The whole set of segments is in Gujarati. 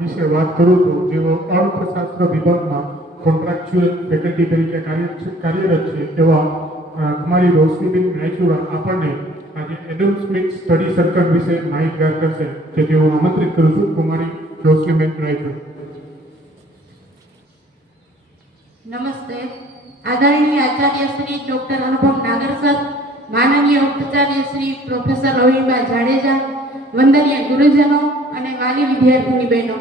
વિશે વાત કરું તો જેઓ અર્થશાસ્ત્ર વિભાગમાં કોન્ટ્રાક્ચ્યુઅલ ફેકલ્ટી તરીકે કાર્યરત છે એવા કુમારી રોશનીબેન રાયચુરા આપણને આજે એડમ સ્મિથ સ્ટડી સર્કલ વિશે માહિતગાર કરશે, જે તેઓ આમંત્રિત કરું છું. કુમારી રોશનીબેન રાયચુરા. નમસ્તે. આદરણીય આચાર્ય શ્રી ડોક્ટર અનુપમ નાગર સર, માનનીય ઉપાચાર્ય શ્રી પ્રોફેસર રવિબા જાડેજા, વંદનીય ગુરુજનો અને વાલી વિદ્યાર્થીની બહેનો,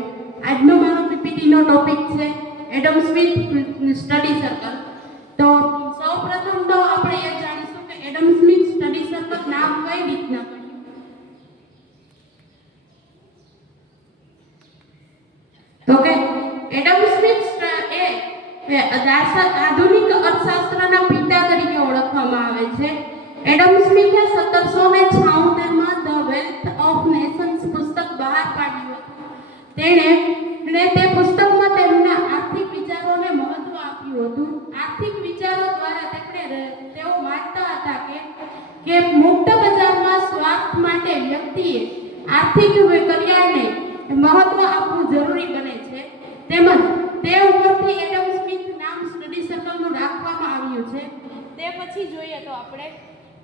આજનો મારો પીપીટીનો ટોપિક છે એડમ સ્મિથ સ્ટડી સર્કલ. તો સૌપ્રથમ તો આપણે એ જાણીશું કે એડમ સ્મિથ સ્ટડી સર્કલ નામ કઈ રીતના પડ્યું. તો કે એડમ સ્મિથ આધુનિક અર્થશાસ્ત્રના પિતા તરીકે ઓળખવામાં આવે છે. એડમ સ્મિથે 1776માં ધ વેલ્થ ઓફ નેશન્સ પુસ્તક બહાર પાડ્યું હતું. તે પુસ્તકમાં તેમના આર્થિક વિચારોને મહત્વ આપ્યું હતું. આર્થિક વિચારો દ્વારા તેઓ માનતા હતા કે મુક્ત બજારમાં સ્વાર્થ માટે વ્યક્તિએ આર્થિક કલ્યાણને મહત્વ આપવું જરૂરી બને છે. તેમજ તે ઉપરથી એડમ સ્મિથ નામ સ્ટડી સર્કલનું રાખવામાં આવ્યું છે. તે પછી જોઈએ તો આપણે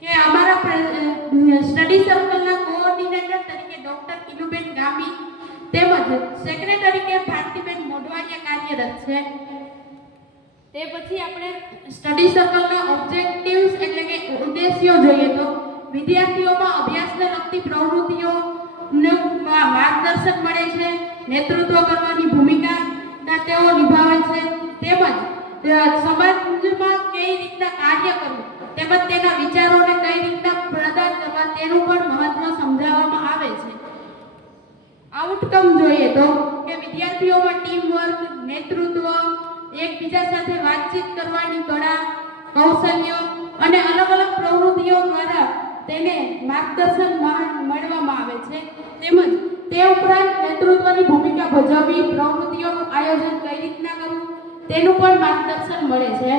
કે અમારા સ્ટડી સર્કલના કોઓર્ડિનેટર તરીકે ડોક્ટર કિલુબેન ગામી તેમજ સેક્રેટરી તરીકે ભારતીબેન મોઢવાડિયા કાર્યરત છે. તે પછી આપણે સ્ટડી સર્કલના ઓબ્જેક્ટિવ્સ એટલે કે ઉદ્દેશ્યો જોઈએ તો વિદ્યાર્થીઓમાં અભ્યાસને લગતી પ્રવૃત્તિઓનું માર્ગદર્શન મળે છે, નેતૃત્વ કરવાની ભૂમિકા તેઓ નિભાવે છે, તેમજ સમાજમાં કઈ રીતના કાર્ય કરવું તેમજ તેના વિચારોને કઈ રીતના પ્રદાન કરવા તેનું પણ મહત્વ સમજાવવામાં આવે છે. આઉટકમ જોઈએ તો કે વિદ્યાર્થીઓમાં ટીમ વર્ક, નેતૃત્વ, એકબીજા સાથે વાતચીત કરવાની કળા, કૌશલ્ય અને અલગ અલગ પ્રવૃત્તિઓ દ્વારા તેને માર્ગદર્શન મળવામાં આવે છે. તેમજ તે ઉપરાંત નેતૃત્વની ભૂમિકા ભજવવી, પ્રવૃત્તિઓનું આયોજન કઈ રીતના કરવું તેનું પણ માર્ગદર્શન મળે છે.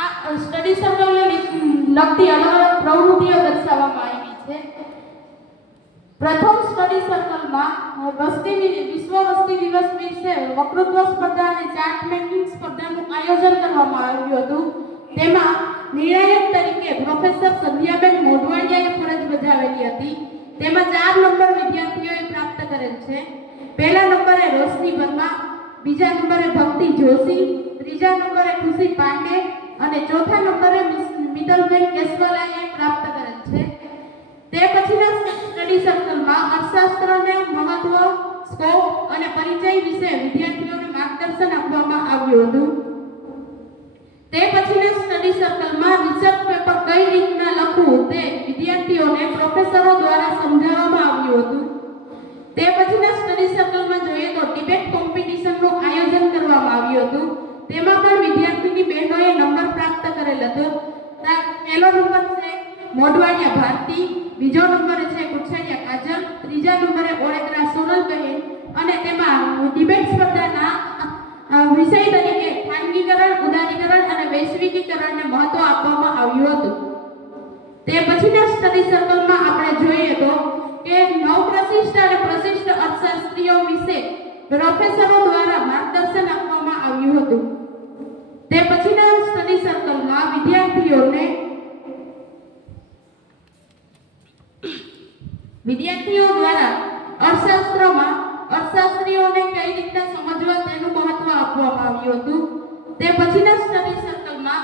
આ સ્ટડી સર્કલને લગતી અલગ અલગ પ્રવૃત્તિઓ દર્શાવવામાં આવી છે. પ્રથમ સ્ટડી સર્કલમાં વિશ્વ વસ્તી દિવસ વિશે વક્તૃત્વ સ્પર્ધા અને ચાર્ટ મેકિંગ સ્પર્ધાનું આયોજન કરવામાં આવ્યું હતું. તેમાં નિર્ણાયક તરીકે પ્રોફેસર સંધ્યાબેન મોઢવાડિયાએ ફરજ બજાવેલી હતી. તેમાં 4 નંબર વિદ્યાર્થીઓએ પ્રાપ્ત કરેલ છે. પહેલા નંબરે રોશની વર્મા, બીજા નંબરે ભક્તિ જોશી, ત્રીજા નંબરે ખુશી પાંડે અને ચોથા નંબરે મિત્તલબેન કેશવાલાએ પ્રાપ્ત કરેલ છે. તે પછીના સ્ટડી સર્કલમાં અર્થશાસ્ત્રને મહત્વ, સ્કોપ અને પરિચય વિશે વિદ્યાર્થીઓને માર્ગદર્શન આપવામાં આવ્યું હતું. તે પછીના સ્ટડી સર્કલમાં રિસર્ચ પેપર કઈ રીતના લખવું તે વિદ્યાર્થીઓને પ્રોફેસરો દ્વારા સમજાવવામાં આવ્યું હતું. તે પછીના સ્ટડી સર્કલમાં જોઈએ તો ડિબેટ કોમ્પિટિશનનું આયોજન કરવામાં આવ્યું હતું. તેમાં પણ વિદ્યાર્થીની બહેનોએ નંબર પ્રાપ્ત કરેલ હતો. પહેલો નંબર છે મોઢવાડિયા ભારતી, બીજો નંબર છે કુછડિયા કાજલ, ત્રીજા નંબરે ઓળેકરા સોનલબહેન અને તેમાં ડિબેટ સ્પર્ધાના વિષય તરીકે ખાનગીકરણ, ઉદારીકરણ અને વૈશ્વિકીકરણને મહત્વ આપવામાં આવ્યું હતું. તે પછીના સ્ટડી સર્કલમાં આપણે જોઈએ તો કે નવપ્રતિષ્ઠ અને પ્રતિષ્ઠ અર્થશાસ્ત્રીઓ વિશે પ્રોફેસરો દ્વારા માર્ગદર્શન આપવામાં આવ્યું હતું. તે પછીના સ્ટડી સર્કલમાં વિદ્યાર્થીઓ દ્વારા અર્થશાસ્ત્રીઓને કઈ રીતના સમજવા તેનું મહત્વ આપવામાં આવ્યું હતું. તે પછીના સ્ટડી સર્કલમાં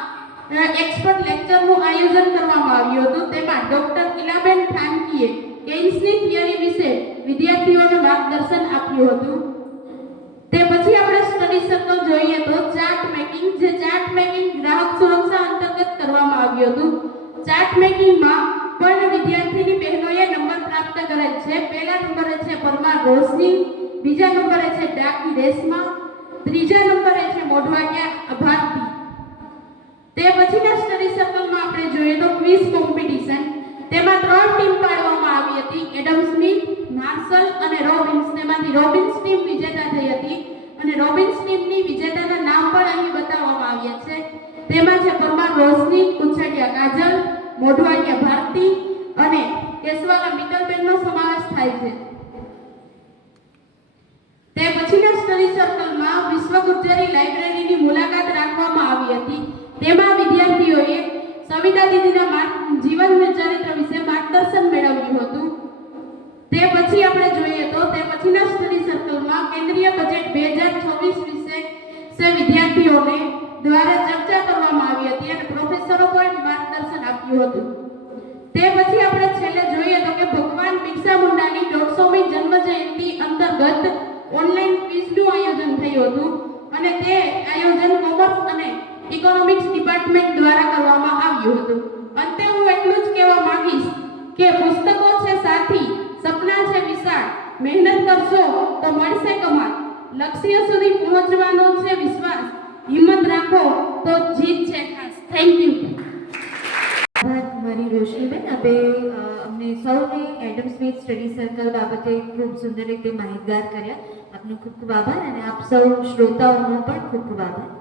એક્સપર્ટ લેક્ચરનું આયોજન કરવામાં આવ્યું હતું. તેમાં ડોક્ટર કિલાબેન થાનકીએ કેન્સની થિયરી વિશે વિદ્યાર્થીઓને માર્ગદર્શન આપ્યું હતું. તે પછી આપણે સ્ટડી સર્કલ જોઈએ તો ચાર્ટ મેકિંગ, જે ચાર્ટ મેકિંગ ગ્રાહક સુરક્ષા અંતર્ગત કરવામાં આવ્યું હતું. ચાર્ટ મેકિંગમાં પણ વિદ્યાર્થીની બહેનોએ નંબર પ્રાપ્ત કરેલ છે. પહેલા નંબરે છે પરમાર રોશની, બીજા નંબરે છે ડાકી રેશમા, ત્રીજા નંબરે છે મોઢવાડિયા ભારતી. તે પછીના સ્ટડી સર્કલમાં આપણે જોઈએ તો ક્વિઝ કોમ્પિટિશન. તેમાં 3 ટીમ પાડવામાં આવી હતી. એડમ સ્મિથ, માર્શલ અને રોબિન્સ. તેમાંથી રોબિન્સ ટીમ વિજેતા થઈ હતી અને રોબિન્સ ટીમની વિજેતાના નામ પણ અહીં બતાવવામાં આવ્યા છે. તેમાં છે પરમાર રોશની, કુછડિયા કાજલ, મોઢવાડિયા ભારતી અને કેશવાલા મિત્તલબેનનો સમાવેશ થાય છે. પછીના સ્ટડી સર્કલમાં વિશ્વ ગુર્જરી લાઇબ્રેરીની મુલાકાત રાખવામાં આવી હતી. તેમાં વિદ્યાર્થીઓએ સવિતા દીદીના જીવન ચરિત્ર વિશે માર્ગદર્શન મેળવ્યું હતું. તે પછી આપણે જોઈએ તો તે પછીના સ્ટડી સર્કલમાં કેન્દ્રીય બજેટ 2026 વિશે વિદ્યાર્થીઓને દ્વારા ચર્ચા કરવામાં આવી હતી અને પ્રોફેસરો પણ માર્ગદર્શન આપ્યું હતું. તે પછી આપણે છેલ્લે જોઈએ તો કે ભગવાન બિરસા મુંડાની 150મી જન્મ જયંતિ અંતર્ગત ઓનલાઈન ક્વિઝનું આયોજન થયું હતું અને તે આયોજન કોમર્સ અને ઇકોનોમિક્સ ડિપાર્ટમેન્ટ દ્વારા કરવામાં આવ્યું હતું. અંતે હું એટલું જ કહેવા માંગીશ કે પુસ્તકો છે સાથી, સપના છે વિશાળ, મહેનત કરશો તો મળશે કમાલ, લક્ષ્ય સુધી પહોંચવાનો છે વિશ્વાસ, હિંમત રાખો તો જીત છે ખાસ. Thank you. આભાર મારી રોશનીબેન. આપે અમને સૌને એડમ સ્મિથ સ્ટડી સર્કલ બાબતે ખૂબ સુંદર રીતે માહિતગાર કર્યા. આપનો ખૂબ ખૂબ આભાર અને આપ સૌ શ્રોતાઓનો પણ ખૂબ ખૂબ આભાર.